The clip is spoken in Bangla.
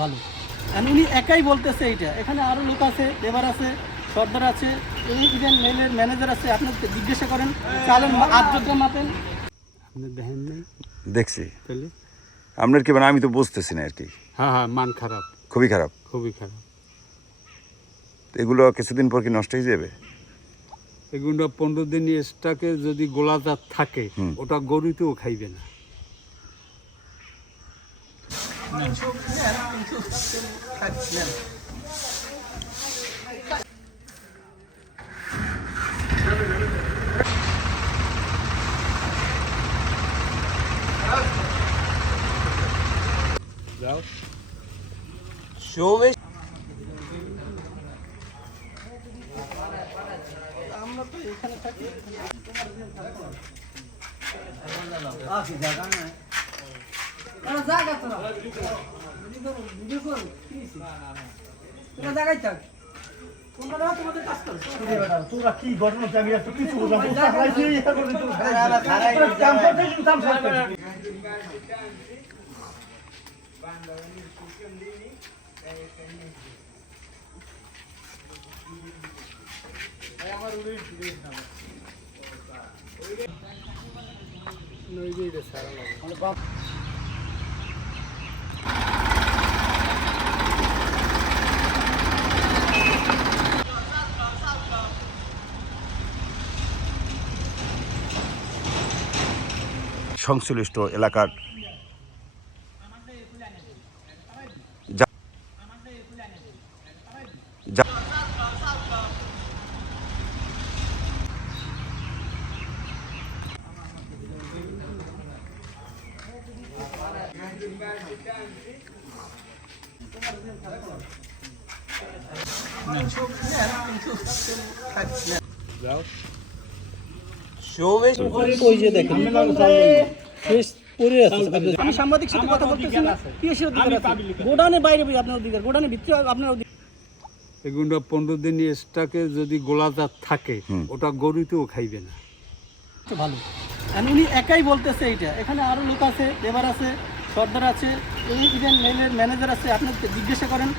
ভালো। আর উনি একাই বলতেছে এইটা, এখানে আরও লোক আছে, লেবার আছে, সর্দার আছে, ইভেন মেলের ম্যানেজার আছে। আপনি জিজ্ঞাসা করেন, চালেন আর্দ্রতা মাপেন। আপনি দেখেন নাই দেখছি তাহলে? আপনার কি মানে আমি তো বুঝতেছি না আর কি। হ্যাঁ হ্যাঁ, মান খারাপ, খুবই খারাপ। খুবই খারাপ। তো এগুলো কিছুদিন পর কি নষ্ট হয়ে যাবে? এগুলো 15 দিন স্টাকে যদি গোলাজাত থাকে, ওটা গরুতেও খাইবে না। যাও আমরা তো এখানে থাকি। তোরা কি ঘটনা আমি একটু কিছু বুঝলাম সংশ্লিষ্ট এলাকার যাও ওই যে দেখেন, আমি সাংবাদিক সাথে কথা বলতেছি না, কিসের অধিকার আছে? গোডাউনের বাইরে আপনার অধিকার, গোডাউনের ভিতরে আপনার অধিকার। এগুলো 15 দিন স্টাকে যদি গোলাজাত থাকে, ওটা গরুতেও খাইবে না। ভালো। আর উনি একাই বলতেছে এইটা, এখানে আরও লোক আছে, লেবার আছে, সর্দার আছে, ইভেন মেলের ম্যানেজার আছে। আপনি জিজ্ঞাসা করেন।